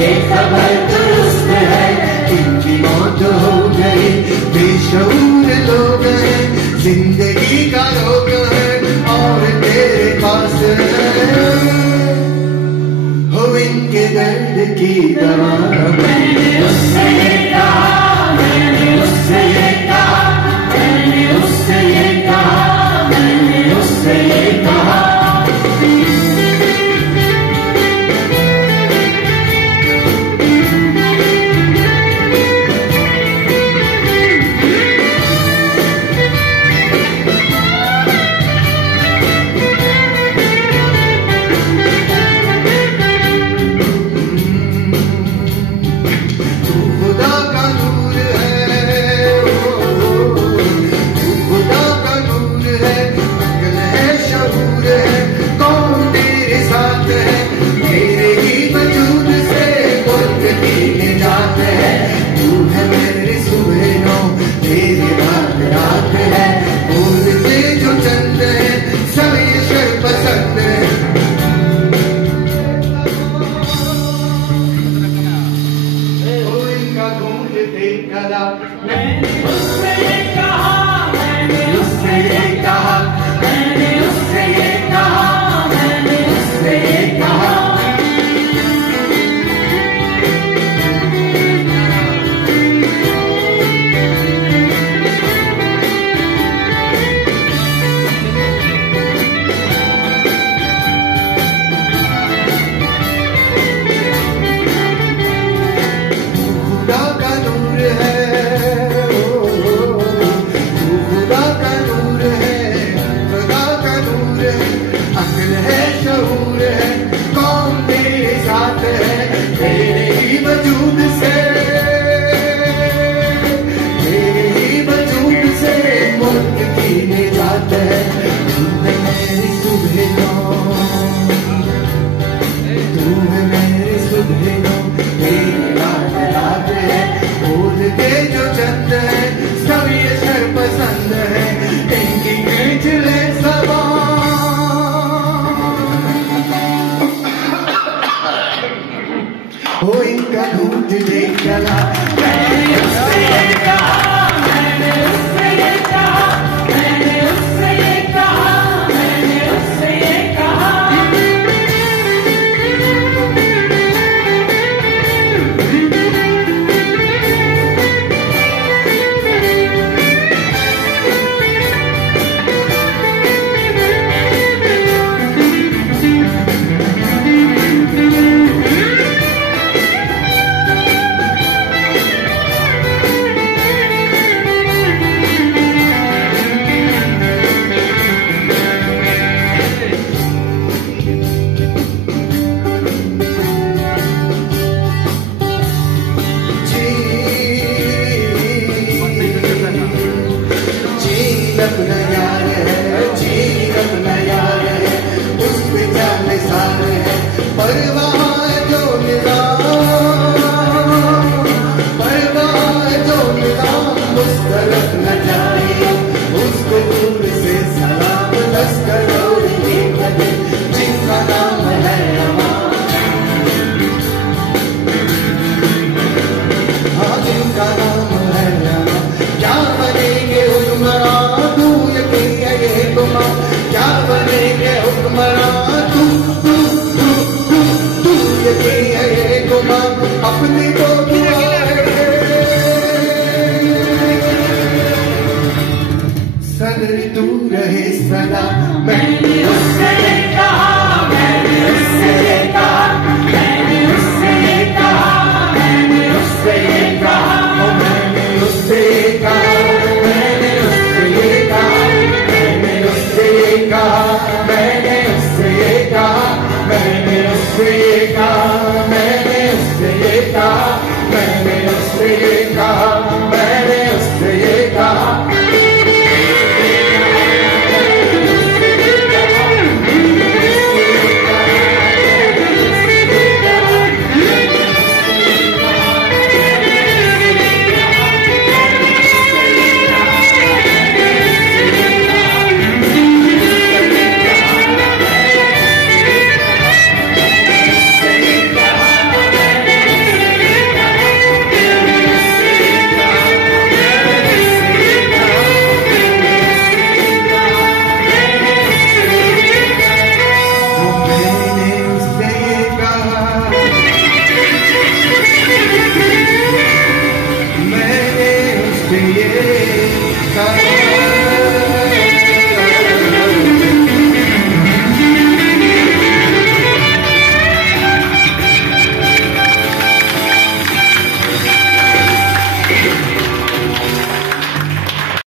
ये खबर दुरुस्त है, इनकी मौत हो गई। बेशऊर लोग हैं, जिंदगी का रोग है और तेरे पास हो इनके दर्द की दवा। मैंने उससे ये कहा, मैंने उससे ये कहा, मैंने उससे ये कहा, मैंने उससे ये कहा। मैंने उससे ये कहा, मैंने उससे ये कहा, मैंने उससे ये कहा, मैंने उससे ये कहा। खुदा का नूर है, जो चंद है सब ये सर पसंद है, इनकी खींच ले सबा। हो इनका घूट देख चला। मैंने उससे ये कहा, मैंने उससे ये कहा, मैंने उससे ये कहा, मैंने उससे ये कहा। अपना यार है, जी अपना यार है, उस पे क्या निसार है। परवाह जो निजाम, परवाह जो निजाम उस तरफ न जाए, उसको दूर से सलाम। लश्कर और ये बदे जिनका नाम है अमान, हाँ जिनका नाम है अमान। क्या बनेंगे हुक्मरान, क्या बनेंगे हुक्मरान, तू यकीन है ये गुमान। अपनी तो दुआ है सदर तू रहे सदा। मैंने उससे ये कहा, मैंने उससे ये कहा, मैंने उससे ये कहा, मैंने उससे ये कहा, मैंने उससे ये कहा, मैंने उससे ये कहा, मैंने उससे ये कहा, मैंने उससे ये कहा, मैंने उससे ये कहा, मैंने उससे ये कहा। करो